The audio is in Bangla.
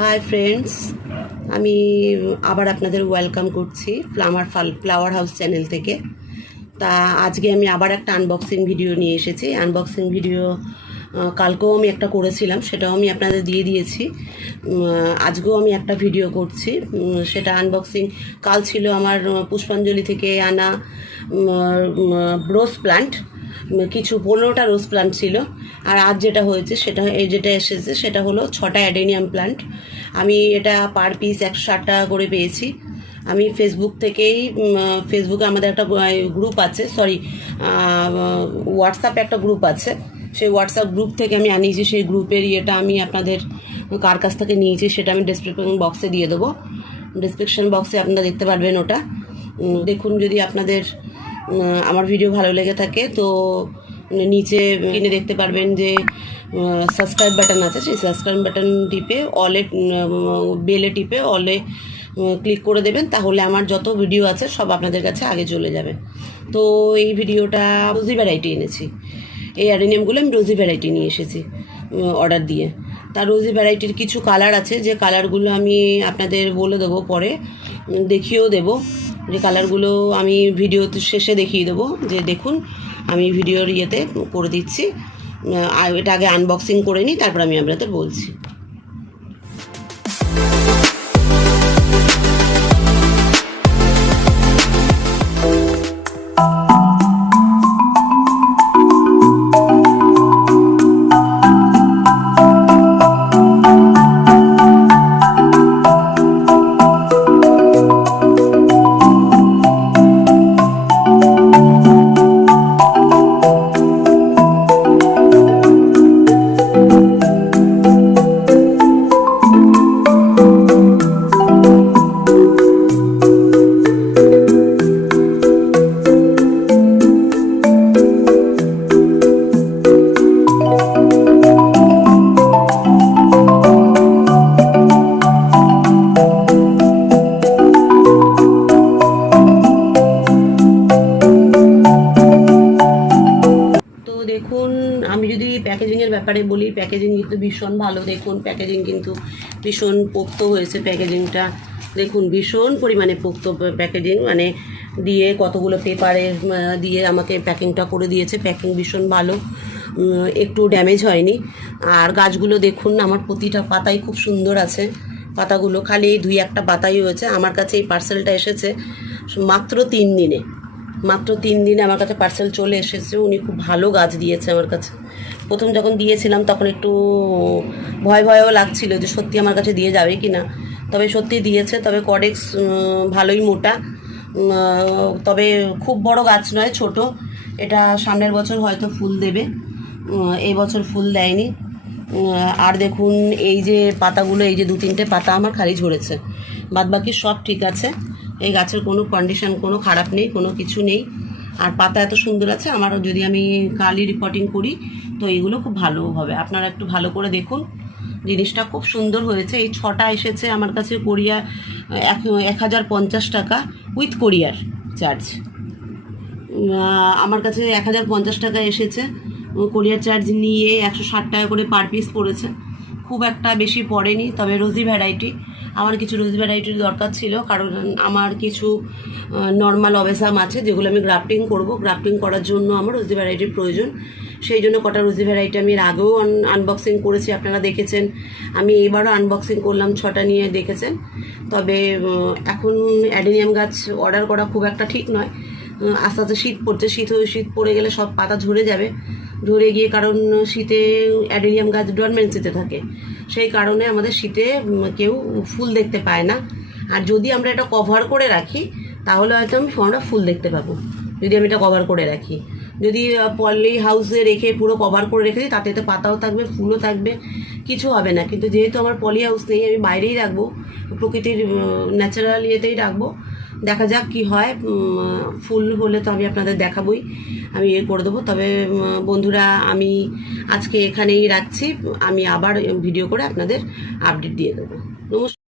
হাই ফ্রেন্ডস, আমি আবার আপনাদের ওয়েলকাম করছি ফ্লাওয়ার হাউস চ্যানেল থেকে। তা আজকে আমি আবার একটা আনবক্সিং ভিডিও নিয়ে এসেছি। আনবক্সিং ভিডিও কালকেও আমি একটা করেছিলাম, সেটাও আমি আপনাদের দিয়ে দিয়েছি। আজকেও আমি একটা ভিডিও করছি, সেটা আনবক্সিং। কাল ছিল আমার পুষ্পাঞ্জলি থেকে আনা রোজ প্লান্ট, কিছু 15টা রোজ প্লান্ট ছিল। আর আজ যেটা হয়েছে যেটা এসেছে সেটা হলো 6টা অ্যাডেনিয়াম প্লান্ট। আমি এটা পার পিস 160 টাকা করে পেয়েছি। আমি ফেসবুকে আমাদের একটা গ্রুপ আছে, হোয়াটসঅ্যাপে একটা গ্রুপ আছে। সেই হোয়াটসঅ্যাপ গ্রুপ থেকে আমি আনিয়েছি। সেই গ্রুপের ইয়েটা আমি আপনাদের কার কাছ থেকে নিয়েছি সেটা আমি ডেসক্রিপশন বক্সে দিয়ে দেবো। ডেসক্রিপশন বক্সে আপনারা দেখতে পারবেন ওটা। দেখুন, যদি আপনাদের আমার ভিডিও ভালো লেগে থাকে তো নিচে কিনে দেখতে পারবেন যে সাবস্ক্রাইব বাটন আছে। সেই সাবস্ক্রাইব বাটন টিপে বেলে টিপে অলে ক্লিক করে দেবেন, তাহলে আমার যত ভিডিও আছে সব আপনাদের কাছে আগে চলে যাবে। তো এই ভিডিওটা রোজি ভ্যারাইটি এনেছি। এই অ্যাডেনিয়ামগুলো আমি রোজি ভ্যারাইটি নিয়ে এসেছি অর্ডার দিয়ে। তার রোজি ভ্যারাইটির কিছু কালার আছে, যে কালারগুলো আমি আপনাদের বলে দেবো, পরে দেখিয়েও দেবো। যে কালারগুলো আমি ভিডিও শেষে দেখিয়ে দেবো, যে দেখুন আমি ভিডিওর ইয়েতে করে দিচ্ছি। এটা আগে আনবক্সিং করে নিই, তারপর আমি আপনাদের বলছি। দেখুন, আমি যদি প্যাকেজিংয়ের ব্যাপারে বলি, প্যাকেজিং কিন্তু ভীষণ ভালো। দেখুন, প্যাকেজিং কিন্তু ভীষণ পোক্ত হয়েছে। প্যাকেজিংটা দেখুন, ভীষণ পরিমাণে পোক্ত প্যাকেজিং, মানে দিয়ে কতগুলো পেপারে দিয়ে আমাকে প্যাকিংটা করে দিয়েছে। প্যাকিং ভীষণ ভালো, একটু ড্যামেজ হয়নি। আর গাছগুলো দেখুন, আমার প্রতিটা পাতাই খুব সুন্দর আছে। পাতাগুলো খালি এই 2-1টা পাতাই হয়েছে। আমার কাছে এই পার্সেলটা এসেছে মাত্র 3 দিনে। মাত্র 3 দিনে আমার কাছে পার্সেল চলে এসেছে। উনি খুব ভালো গাছ দিয়েছে আমার কাছে। প্রথম যখন দিয়েছিলাম তখন একটু ভয়ও লাগছিল যে সত্যি আমার কাছে দিয়ে যাবে কি না। তবে সত্যি দিয়েছে। তবে কডেক্স ভালোই মোটা, তবে খুব বড় গাছ নয়, ছোট। এটা সামনের বছর হয়তো ফুল দেবে, এই বছর ফুল দেয়নি। আর দেখুন, এই যে পাতাগুলো, এই যে 2-3টে পাতা আমার খালি ঝরেছে, বাদবাকি সব ঠিক আছে। এই গাছের কোনো কন্ডিশন কোনো খারাপ নেই, কোনো কিছু নেই। আর পাতা এত সুন্দর আছে। আমার যদি আমি কালি রিপোর্টিং করি তো এইগুলো খুব ভালো হবে। আপনারা একটু ভালো করে দেখুন, জিনিসটা খুব সুন্দর হয়েছে। এই 6টা এসেছে আমার কাছে কোরিয়ার 1050 টাকা উইথ কোরিয়ার চার্জ। আমার কাছে 1050 টাকা এসেছে। কোরিয়ার চার্জ নিয়ে 160 টাকা করে পার পিস পড়েছে। খুব একটা বেশি পড়েনি। তবে রোজি ভ্যারাইটি, আমার কিছু রোজি ভ্যারাইটির দরকার ছিল, কারণ আমার কিছু নর্মাল অবেসাম আছে যেগুলো আমি গ্রাফটিং করব। গ্রাফটিং করার জন্য আমার রোজি ভ্যারাইটির প্রয়োজন। সেই জন্য কটা রোজি ভ্যারাইটি আমি এর আগেও আনবক্সিং করেছি, আপনারা দেখেছেন। আমি এবারও আনবক্সিং করলাম, 6টা নিয়ে দেখেছেন। তবে এখন অ্যাডেনিয়াম গাছ অর্ডার করা খুব একটা ঠিক নয়। আস্তে আস্তে শীত পড়ছে, শীত পড়ে গেলে সব পাতা ঝরে যাবে। ঝরে গিয়ে, কারণ শীতে অ্যাডেনিয়াম গাছ ডরমেন্সিতে থাকে, সেই কারণে আমাদের শীতে কেউ ফুল দেখতে পায় না। আর যদি আমরা এটা কভার করে রাখি তাহলে হয়তো আমরা ফুল দেখতে পাবো, যদি আমি এটা কভার করে রাখি। যদি পলি হাউসে রেখে পুরো কভার করে রেখে দিই, তাতে তো পাতাও থাকবে, ফুলও থাকবে, কিছু হবে না। কিন্তু যেহেতু আমার পলি হাউস নেই, আমি বাইরেই রাখবো, প্রকৃতির ন্যাচারাল ইয়েতেই রাখবো। দেখা যাক কি হয়। ফুল হলে তো আমি আপনাদের দেখাবই, আমি করে দেবো। তবে বন্ধুরা, আমি আজকে এখানেই রাখছি। আমি আবার ভিডিও করে আপনাদের আপডেট দিয়ে দেবো। নমস্কার।